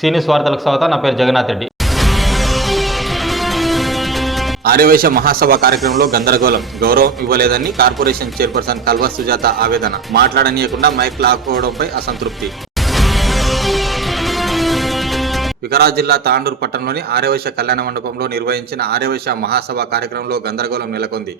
సీనియస్ వార్తలకు స్వాగతం. నా పేరు జగన్నాథ్ రెడ్డి. ఆర్యవేశ మహాసభ కార్యక్రమంలో గందరగోళం గౌరవం ఇవ్వలేదని కార్పొరేషన్ చైర్పర్సన్ కల్వ సుజాత ఆవేదన. మాట్లాడనీయకుండా మైక్ లాక్కోవడంపై అసంతృప్తి. వికారాబాద్ జిల్లా తాండూరు పట్టణంలోని ఆర్యవైశ్య కళ్యాణ మండపంలో నిర్వహించిన ఆర్యవైశ్య మహాసభ కార్యక్రమంలో గందరగోళం నెలకొంది.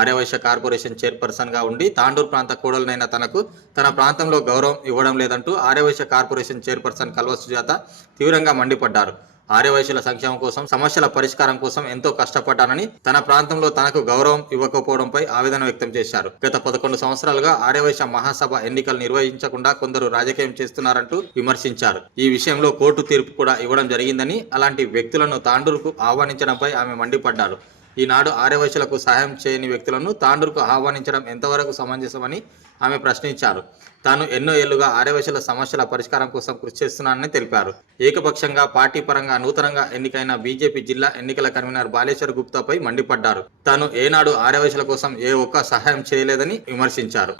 ఆర్యవైశ్య కార్పొరేషన్ చైర్పర్సన్గా ఉండి తాండూరు ప్రాంత కూడలనైన తనకు తన ప్రాంతంలో గౌరవం ఇవ్వడం లేదంటూ ఆర్యవైశ్య కార్పొరేషన్ చైర్పర్సన్ కల్వ సుజాత తీవ్రంగా మండిపడ్డారు. ఆర్యవైశ్యుల సంక్షేమం కోసం సమస్యల పరిష్కారం కోసం ఎంతో కష్టపడ్డానని తన ప్రాంతంలో తనకు గౌరవం ఇవ్వకపోవడంపై ఆవేదన వ్యక్తం చేశారు. గత పదకొండు సంవత్సరాలుగా ఆర్యవైశ్య మహాసభ ఎన్నికలు నిర్వహించకుండా కొందరు రాజకీయం చేస్తున్నారంటూ విమర్శించారు. ఈ విషయంలో కోర్టు తీర్పు కూడా ఇవ్వడం జరిగిందని అలాంటి వ్యక్తులను తాండూరుకు ఆహ్వానించడంపై ఆమె మండిపడ్డారు. ఈనాడు ఆర్యవైశ్యులకు సహాయం చేయని వ్యక్తులను తాండూరుకు ఆహ్వానించడం ఎంతవరకు సమంజసమని ఆమె ప్రశ్నించారు. తాను ఎన్నో ఏళ్ళుగా ఆర్యవైశ్యుల సమస్యల పరిష్కారం కోసం కృషి చేస్తున్నానని తెలిపారు. ఏకపక్షంగా పార్టీ పరంగా నూతనంగా ఎన్నికైన బీజేపీ జిల్లా ఎన్నికల కన్వీనర్ బాలేశ్వర్ గుప్తాపై మండిపడ్డారు. తాను ఏనాడు ఆర్యవైశ్యుల కోసం ఏ ఒక్క సహాయం చేయలేదని విమర్శించారు.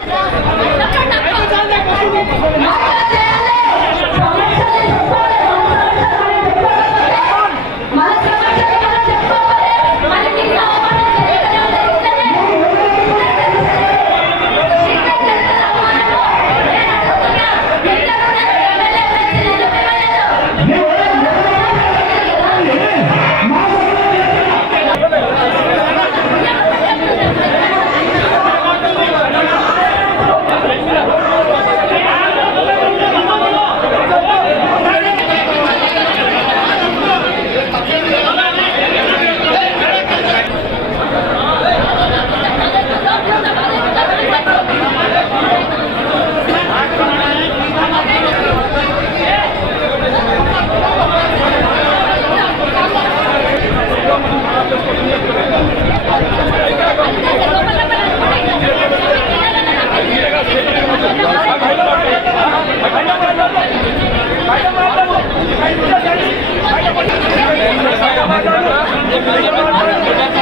Thank you.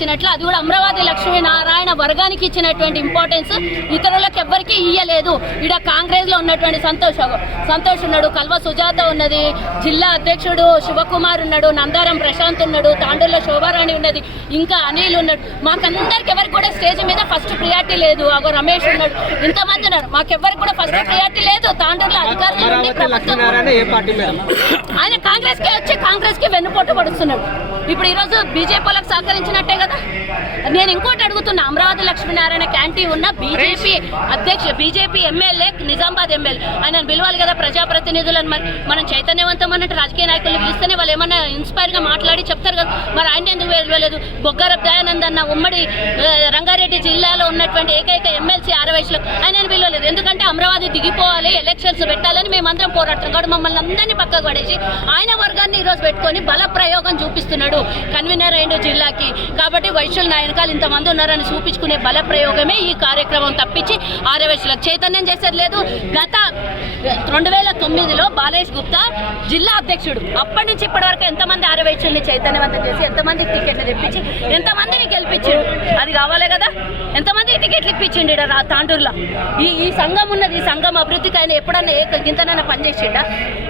ఇచ్చినట్లు అది కూడా అమరావతి లక్ష్మీనారాయణ వర్గానికి ఇచ్చినటువంటి ఇంపార్టెన్స్ ఇతరులకు ఎవ్వరికి ఇయ్యలేదు. ఇక్కడ కాంగ్రెస్లో ఉన్నటువంటి సంతోష్ సంతోష్ ఉన్నాడు కల్వ సుజాత ఉన్నది జిల్లా అధ్యక్షుడు శివకుమార్ ఉన్నాడు నందారం ప్రశాంత్ ఉన్నాడు తాండూరులో శోభారాణి ఉన్నది ఇంకా అనిల్ ఉన్నాడు. మాకందరికి ఎవరికి కూడా స్టేజ్ మీద ఫస్ట్ ప్రియారిటీ లేదు. అగో రమేష్ ఉన్నాడు. ఇంతమంది ఉన్నారు. మాకెవ్వరికి కూడా ఫస్ట్ ప్రియారిటీ లేదు. తాండూరులో అధికారులు ఆయన కాంగ్రెస్కి వచ్చి కాంగ్రెస్కి వెన్నుపోటు పడుతున్నాడు ఇప్పుడు ఈ రోజు బీజేపీ వాళ్ళకి సహకరించినట్టే కదా నేను ఇంకోటి అడుగుతున్నా. అమరావతి లక్ష్మీనారాయణ క్యాంటీన్ ఉన్న బీజేపీ అధ్యక్ష బీజేపీ ఎమ్మెల్యే నిజామాబాద్ ఎమ్మెల్యే. ఆయన పిలవాలి కదా ప్రజాప్రతినిధులను. మరి మనం చైతన్యవంతం అన్నట్టు రాజకీయ నాయకులు పిలిస్తేనే వాళ్ళు ఏమన్నా ఇన్స్పైర్గా మాట్లాడి చెప్తారు కదా. మరి ఆయన ఎందుకు వెళ్ళలేదు బొగ్గర దయానంద్ అన్న ఉమ్మడి రంగారెడ్డి జిల్లాలో ఉన్నటువంటి ఏకైక ఎమ్మెల్సీ ఆరవయసులో ఆయన పిలవలేదు. ఎందుకంటే అమరావతి దిగిపోవాలి ఎలక్షన్స్ పెట్టాలని మేమందరం పోరాడుతున్నాం. కాబట్టి మమ్మల్ని అందరినీ పక్కకు పడేసి ఆయన వర్గాన్ని ఈరోజు పెట్టుకొని బల ప్రయోగం చూపిస్తున్నాడు కన్వీనర్ అయిన జిల్లాకి. కాబట్టి వైశ్యుల నాయనకాలు ఇంతమంది ఉన్నారని చూపించుకునే బల ప్రయోగమే ఈ కార్యక్రమం తప్పించి ఆర్యవైశ్యులకు చైతన్యం చేసేది లేదు. గత రెండు వేల తొమ్మిదిలో బాలేష్ గుప్తా జిల్లా అధ్యక్షుడు. అప్పటి నుంచి ఇప్పటి వరకు ఎంతమంది ఆర్యవైశ్యుల్ని చైతన్యవంతం చేసి ఎంతమందికి టికెట్లు తెప్పించి ఎంతమందిని గెలిపించాడు? అది కావాలి కదా? ఎంతమందికి టికెట్లు ఇప్పించిండు ఈడ తాండూరులో? ఈ ఈ సంఘం ఉన్నది ఈ సంఘం అభివృద్ధికి ఆయన ఎప్పుడన్నా ఏ గింతనైనా పనిచేసిండా?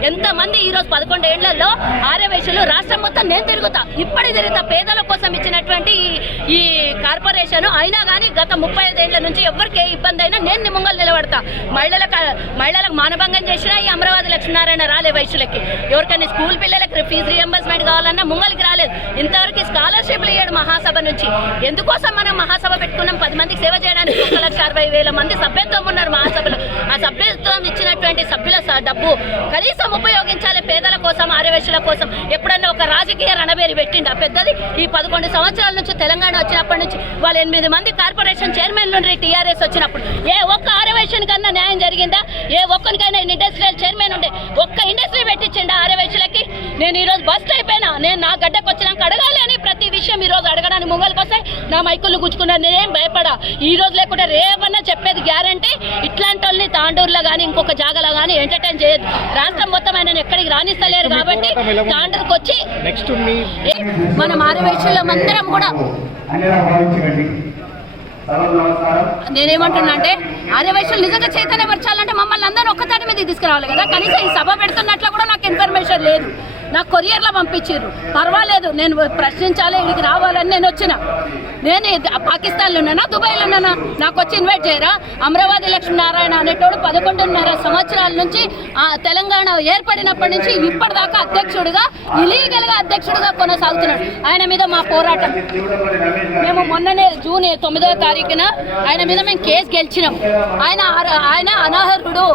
ఎంతమంది ఈరోజు పదకొండు ఏళ్ళలో ఆర్యవైశ్యులు రాష్ట్రం మొత్తం నేను తిరుగుతా. ఇప్పటి తిరుగుతా పేదల కోసం ఇచ్చినటువంటి ఈ- కార్పొరేషన్ అయినా కానీ గత ముప్పై ఐదేళ్ళ నుంచి ఎవరికి ఏ ఇబ్బంది అయినా నేను ముంగలు నిలబడతా. మహిళలకు మహిళలకు మానభంగం చేసినా ఈ అమరావతి లక్ష్మీనారాయణ రాలే వయసులకి. ఎవరికైనా స్కూల్ పిల్లలకి ఫీజు రియంబర్స్మెంట్ కావాలన్నా ముంగలికి రాలేదు. ఇంతవరకు స్కాలర్షిప్లు ఇయ్యాడు మహాసభ నుంచి. ఎందుకోసం మనం మహాసభ పెట్టుకున్నాం? పది మందికి సేవ చేయడానికి ఒక లక్ష అరవై వేల మంది సభ్యత్వం ఉన్నారు మహాసభలో. ఆ సభ్యత్వం ఇచ్చినటువంటి సభ్యుల స- డబ్బు కనీసం ఉపయోగించాలి పేదల కోసం ఆర్యవేశుల కోసం. ఎప్పుడన్నా ఒక రాజకీయ రణబేరి పెట్టిండు? ఆ పెద్దది ఈ పదకొండు సంవత్సరాల నుంచి తెలంగాణ వచ్చినప్పటి నుంచి వాళ్ళు ఎనిమిది మంది కార్పొరేషన్ చైర్మన్ నుండి టీఆర్ఎస్ వచ్చినప్పుడు. ఏ ఒక్క ఆర్యవేషన్ కన్నా న్యాయం జరిగిందా? ఏ ఒక్కరికైనా ఇండస్ట్రియల్ చైర్మన్ ఉండే ఒక్క ఇండస్ట్రీ పెట్టించిండా ఆర్యవేశులకి నేను ఈరోజు బస్ట్ అయిపోయినా నేను నా గడ్డకు వచ్చినాక అడగాలి అని ప్రతి విషయం ఈరోజు అడగడానికి ముంగల్కి వస్తాయి. నా మైకులు గుచ్చుకున్నాను నేనేం భయపడా. ఈ రోజు లేకుంటే రేపన్నా చెప్పేది గ్యారంటీ? ఇట్లాంటి వాళ్ళని తాండూరులో కానీ ఇంకొక జాగలో కానీ ఎంటర్టైన్ చేయదు రాష్ట్రం మొత్తం ఆయన ఎక్కడికి రాణిస్తలేరు కాబట్టి తాండూరుకి వచ్చి మన మారవేశ్వరం అందరం కూడా నేనేమంటున్నా అంటే ఆర్యవైశ్యులు నిజంగా చైతన్యపరచాలంటే మమ్మల్ని అందరూ ఒక్కదాని మీద తీసుకురావాలి కదా. కనీసం ఈ సభ పెడుతున్నట్లు కూడా నాకు ఇన్ఫర్మేషన్ లేదు. నాకు కొరియర్లో పంపించారు పర్వాలేదు నేను ప్రశ్నించాలి ఇక్కడికి రావాలని నేను వచ్చిన. నేను పాకిస్తాన్లో ఉన్నానా? దుబాయ్లో ఉన్నానా? నాకు వచ్చి ఇన్వైట్ చేయరా? అమరావతి లక్ష్మీనారాయణ అనేటోడు పదకొండున్నర సంవత్సరాల నుంచి తెలంగాణ ఏర్పడినప్పటి నుంచి ఇప్పటిదాకా అధ్యక్షుడిగా ఇలీగల్గా అధ్యక్షుడిగా కొనసాగుతున్నాడు. ఆయన మీద మా పోరాటం. మేము మొన్ననే జూన్ తొమ్మిదవ తారీఖున ఆయన మీద మేము కేసు గెలిచినాం. ఆయన అర- ఆయన అనర్హుడు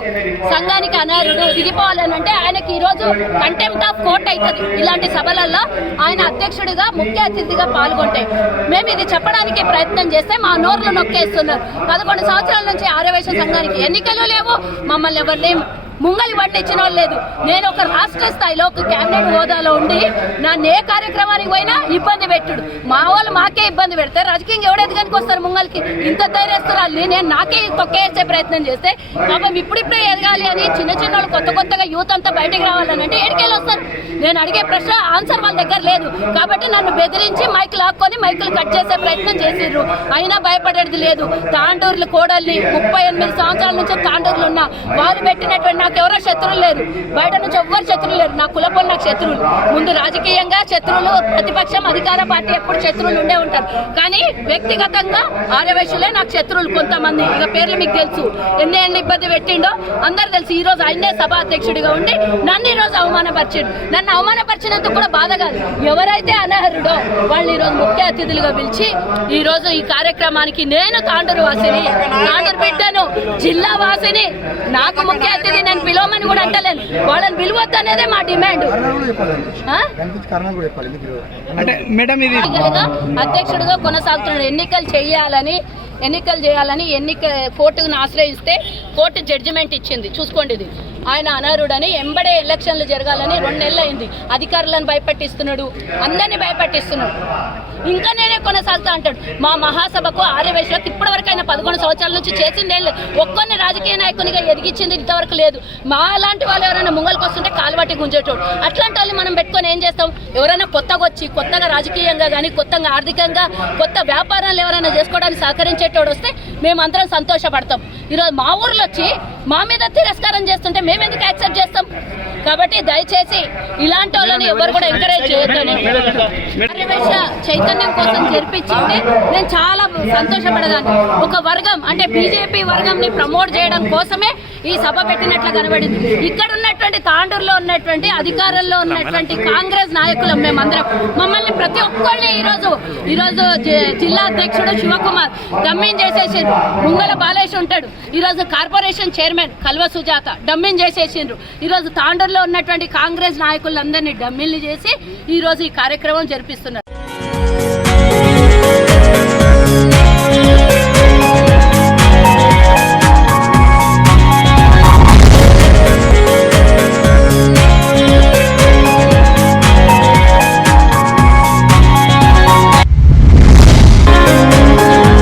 సంఘానికి అనర్హుడు దిగిపోవాలని అంటే ఆయనకి ఈరోజు కంటెంప్ట్ ఆఫ్ కోర్ట్ అవుతుంది. ఇలాంటి సభలలో ఆయన అధ్యక్షుడిగా ముఖ్య అతిథిగా పాల్గొంటే. మేము ఇది చెప్పడానికి ప్రయత్నం చేస్తే మా నోర్లు నొక్కేస్తున్నారు. పదకొండు సంవత్సరాల నుంచి ఆర్యవేశ సంఘానికి ఎన్నికలు లేవు. మమ్మల్ని ఎవరు ముంగలి పండించిన వాళ్ళు లేదు నేను ఒక రాష్ట్ర స్థాయిలో ఒక క్యాబినెట్ హోదాలో ఉండి నన్ను ఏ కార్యక్రమానికి పోయినా ఇబ్బంది పెట్టుడు. మా వాళ్ళు మాకే ఇబ్బంది పెడితే రాజకీయంగా ఎవడైతే కనుక వస్తారు ముంగల్కి? ఇంత ధైర్యస్తురాల్ని నేను నాకే తొక్కేసే ప్రయత్నం చేస్తే పాపం ఇప్పుడిప్పుడే ఎదగాలి అని చిన్న చిన్న వాళ్ళు కొత్త కొత్తగా యూత్ అంతా బయటికి రావాలని అంటే ఎడికెళ్ళి వస్తారు. నేను అడిగే ప్రశ్న ఆన్సర్ వాళ్ళ దగ్గర లేదు. కాబట్టి నన్ను బెదిరించి మైకులు ఆక్కొని మైకులు కట్ చేసే ప్రయత్నం చేసిర్రు. అయినా భయపడేది లేదు. తాండూరులు కోడల్ని ముప్పై ఎనిమిది సంవత్సరాల నుంచి తాండూరులు ఉన్నా వాళ్ళు పెట్టినటువంటి నాకు ఎవరో శత్రువులు లేరు. బయట నుంచి ఎవ్వరు శత్రువులు లేరు. నా కులపోలు నాకు శత్రువులు. ముందు రాజకీయంగా శత్రువులు ప్రతిపక్షం అధికార పార్టీ ఎప్పుడు శత్రువులు ఉండే ఉంటారు. కానీ వ్యక్తిగతంగా ఆర్యవేశులే నాకు శత్రువులు కొంతమంది. ఇక పేర్లు మీకు తెలుసు. ఎన్ని ఎన్ని ఇబ్బంది పెట్టిండో అందరు తెలుసు. ఈ రోజు ఆయనే సభ అధ్యక్షుడిగా ఉండి నన్ను ఈ రోజు అవమానపరిచిండు. నన్ను అవమానపరిచినందుకు కూడా బాధ కాదు. ఎవరైతే అనర్హుడో వాళ్ళు ఈరోజు ముఖ్య అతిథులుగా పిలిచి ఈరోజు ఈ కార్యక్రమానికి నేను తాండూరు వాసిని. తాండూరు బిడ్డను జిల్లా వాసిని. నాకు ముఖ్య అతిథి నేను పిలవమని కూడా అంటలేను. వాళ్ళని పిలవద్దు అనేదే మా డిమాండ్. అధ్యక్షుడిగా కొనసాగుతున్నాడు ఎన్నికలు చేయాలని ఎన్నికలు చేయాలని ఎన్నిక కోర్టును ఆశ్రయిస్తే కోర్టు జడ్జిమెంట్ ఇచ్చింది. చూసుకోండి ఇది. ఆయన అనర్హుడని ఎంబడే ఎలక్షన్లు జరగాలని రెండు నెలలు అయింది అధికారులను భయపట్టిస్తున్నాడు. అందరినీ భయపట్టిస్తున్నాడు. ఇంకా నేనే కొనసాగుతా అంటాడు. మా మహాసభకు ఆర్యవేశ్వరకు ఇప్పటి వరకు ఆయన పదకొండు సంవత్సరాల నుంచి చేసింది ఏం లేదు. ఒక్కొన్ని రాజకీయ నాయకునిగా ఎదిగించింది ఇంతవరకు లేదు. మా అలాంటి వాళ్ళు ఎవరైనా ముంగల్కి గుంజేటోడు. అట్లాంటి వాళ్ళు మనం పెట్టుకొని ఏం చేస్తాం? ఎవరైనా కొత్తగా వచ్చి కొత్తగా రాజకీయంగా కానీ కొత్తగా ఆర్థికంగా కొత్త వ్యాపారాలు ఎవరైనా చేసుకోవడానికి సహకరించేటోడు వస్తే మేమందరం సంతోషపడతాం. ఈరోజు మా ఊర్లో వచ్చి మా మీద తిరస్కారం చేస్తుంటే మేము ఎందుకు యాక్సెప్ట్ చేస్తాం? కాబట్టి దయచేసి ఇలాంటి వాళ్ళని ఎవరు కూడా ఎంకరేజ్ చేయొద్దని. చైతన్యం కోసం జరిపించింది. నేను చాలా సంతోషపడదాన్ని ఒక వర్గం అంటే బీజేపీ వర్గంని ప్రమోట్ చేయడం కోసమే ఈ సభ పెట్టినట్లు కనబడింది. ఇక్కడ ఉన్నటువంటి తాండూరులో ఉన్న ఉన్నటువంటి అధికారంలో ఉన్నటువంటి కాంగ్రెస్ నాయకులం మేమందరం. మమ్మల్ని ప్రతి ఒక్కళ్ళని ఈరోజు ఈరోజు జిల్లా అధ్యక్షుడు శివకుమార్ డమ్మింగ్ చేసేసి ముంగల బాలేష్ ఉంటాడు. ఈరోజు కార్పొరేషన్ చైర్మన్ కల్వ సుజాత డమ్మింగ్ చేసేసిండ్రు. ఈరోజు తాండూరులో ఉన్నటువంటి కాంగ్రెస్ నాయకులందరినీ డమ్మిల్ని చేసి ఈరోజు ఈ కార్యక్రమం జరిపిస్తున్నారు.